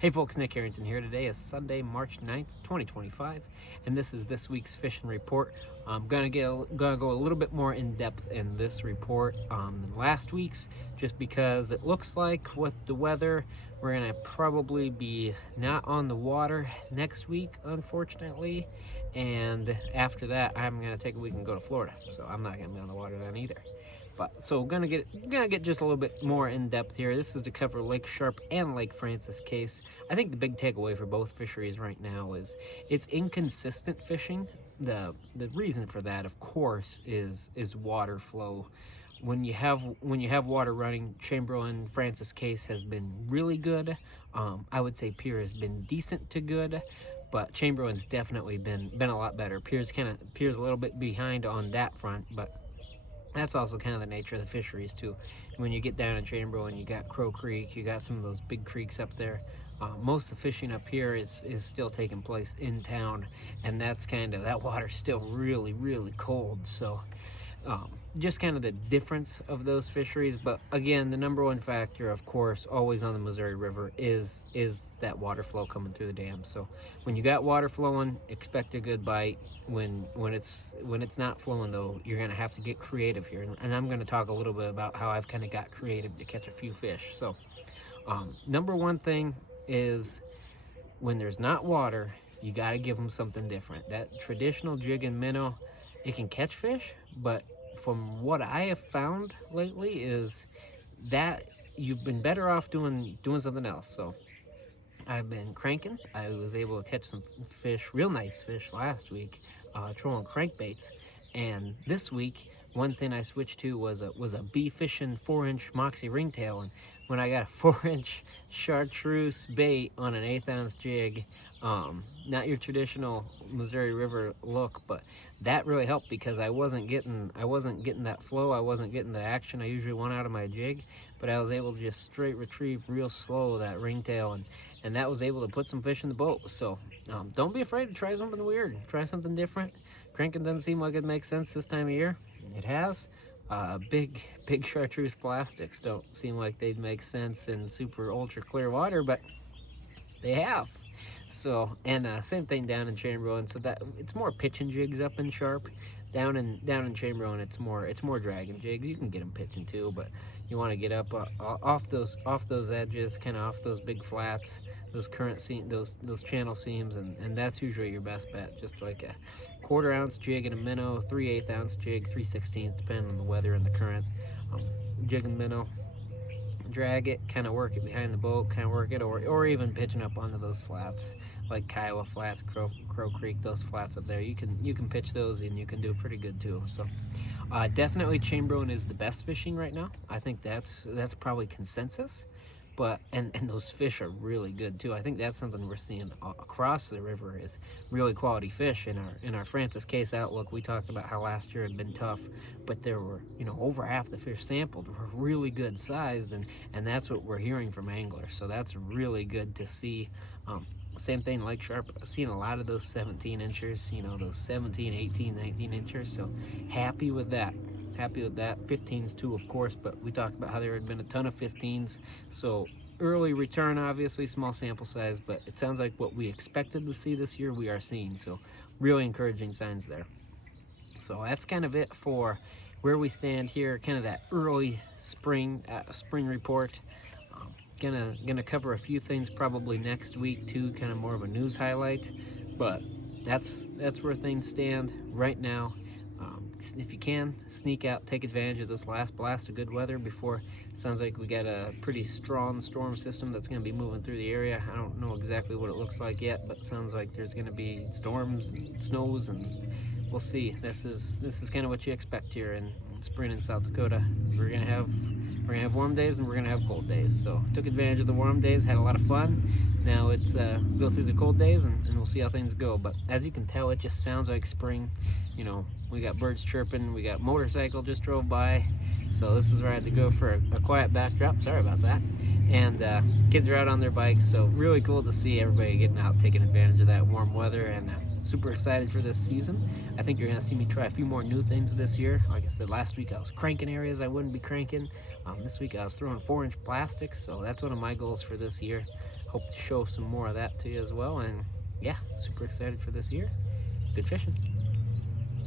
Hey folks, Nick Harrington here. Today is Sunday, March 9th, 2025, and this is this week's fishing report. I'm gonna go a little bit more in depth in this report than last week's, just because it looks like with the weather, we're gonna probably be not on the water next week, unfortunately, and after that, I'm gonna take a week and go to Florida, so I'm not gonna be on the water then either. But so gonna get just a little bit more in depth here. This is to cover Lake Sharpe and Lake Francis case. I think the big takeaway for both fisheries right now is it's inconsistent fishing. The reason for that, of course, is water flow. When you have water running, Chamberlain Francis case has been really good. I would say Pierre has been decent to good, but Chamberlain's definitely been a lot better. Pierre's a little bit behind on that front, but that's also kind of the nature of the fisheries too. When you get down in Chamberlain, you got Crow Creek, you got some of those big creeks up there. Most of the fishing up here is still taking place in town, and that water's still really, really cold. So just kind of the difference of those fisheries. But again, the number one factor, of course, always on the Missouri River is that water flow coming through the dam. So when you got water flowing, expect a good bite. When it's not flowing, though, you're gonna have to get creative here, and I'm gonna talk a little bit about how I've kind of got creative to catch a few fish. So number one thing is, when there's not water, you got to give them something different. That traditional jig and minnow, it can catch fish, but from what I have found lately is that you've been better off doing something else. So I've been cranking. I was able to catch some fish, real nice fish last week, trolling crankbaits, and this week one thing I switched to was a bee fishing 4-inch Moxie ringtail. And when I got a 4-inch chartreuse bait on an 1/8 ounce jig, not your traditional Missouri River look, but that really helped because I wasn't getting that flow, I wasn't getting the action I usually want out of my jig, but I was able to just straight retrieve real slow that ringtail, and that was able to put some fish in the boat. So don't be afraid to try something weird, try something different. Cranking doesn't seem like it makes sense this time of year. It has. Big chartreuse plastics don't seem like they'd make sense in super ultra clear water, but they have. So, and same thing down in Chamberlain. So that it's more pitching jigs up in Sharpe. Down in Chamberlain, it's more dragging jigs. You can get them pitching too, but you want to get up off those edges, kind of off those big flats, those those channel seams, and that's usually your best bet. Just like a 1/4 ounce jig and a minnow, 3/8 ounce jig, 3/16, depending on the weather and the current. Jig and minnow, drag it, kind of work it behind the boat, kind of work it, or even pitching up onto those flats like Kiowa Flats, Crow Creek, those flats up there. You can pitch those and you can do pretty good too. So definitely Chamberlain is the best fishing right now. I think that's probably consensus. But and those fish are really good too. I think that's something we're seeing across the river is really quality fish. In our Francis case outlook, we talked about how last year had been tough, but there were, over half the fish sampled were really good sized, and that's what we're hearing from anglers. So that's really good to see. Same thing, Lake Sharpe, seeing a lot of those 17 inchers, those 17, 18, 19 inchers. So happy with that. 15s too, of course, but we talked about how there had been a ton of 15s. So early return, obviously, small sample size, but it sounds like what we expected to see this year, we are seeing. So really encouraging signs there. So that's kind of it for where we stand here, kind of that early spring report. Gonna cover a few things probably next week too, kind of more of a news highlight, but that's where things stand right now. If you can, sneak out, take advantage of this last blast of good weather before it sounds like we got a pretty strong storm system that's going to be moving through the area. I don't know exactly what it looks like yet, but it sounds like there's going to be storms and snows, and we'll see. This is kind of what you expect here in spring in South Dakota. We're gonna have warm days and we're gonna have cold days. So took advantage of the warm days, had a lot of fun. Now it's go through the cold days and we'll see how things go. But as you can tell, it just sounds like spring. We got birds chirping, we got motorcycle just drove by. So this is where I had to go for a quiet backdrop. Sorry about that. And kids are out on their bikes, so really cool to see everybody getting out, taking advantage of that warm weather, and super excited for this season. I think you're gonna see me try a few more new things this year. Like I said, last week I was cranking areas I wouldn't be cranking. This week I was throwing 4-inch plastics, so that's one of my goals for this year. Hope to show some more of that to you as well. And yeah, super excited for this year. Good fishing.